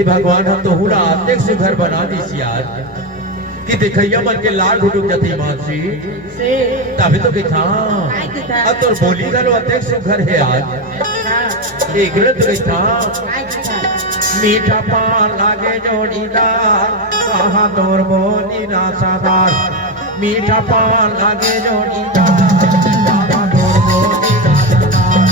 यदि भगवान हम तो हुला अध्यक्ष घर बना दी यार कि देखैया मन के लाल घुटुक जती मानसी से तभी तो कि था काय की था अब तो बोली गलो अध्यक्ष घर है आज एक गलत तो था काय की था मीठा पान लागे जोड़ीदार कहाँ तोर बोली ना सादार मीठा पान लागे जोड़ीदार कहाँ तोर बोली ना सादार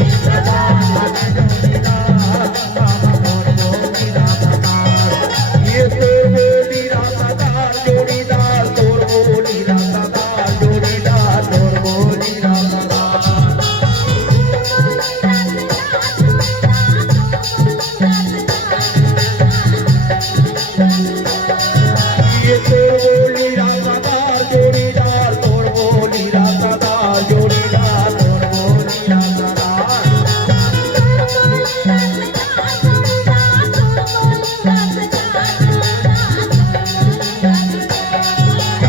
मीठा पान लागे जोड़ीदार कहाँ तोर बोली ना सादार ये तोर बोली ना सादार जोड़ीदार तोर बोली ना सादार जोड़ीदार तोर बोली ना सादार ये तोर बोली रासादार जोड़ीदार तोर बोली रासादार जोड़ीदार तोर बोली रासादार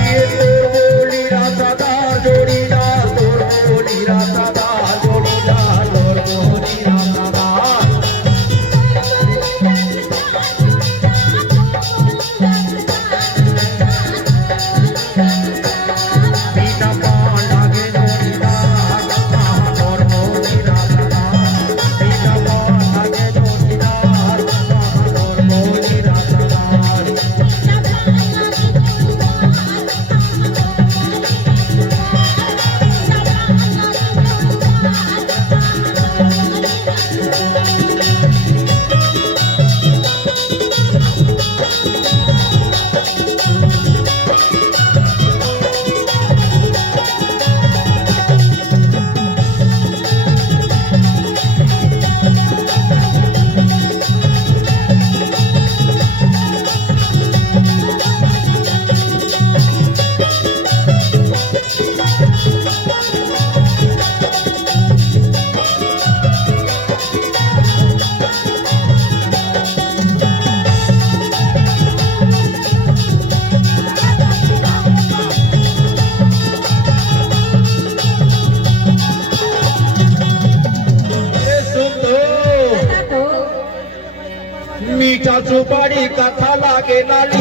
ये तोर बोली रासादार जोड़ीदार तोर बोली रासादार जोड़ीदार तोर बोली रासादार मीठा पान लागे जोड़ीदार कहाँ तोर बोली रासादार मीठा पान लागे जोड़ीदार कहाँ तोर बोली रासादार अरे सुन तो तो मीठा सुपारी कथा लागे लाली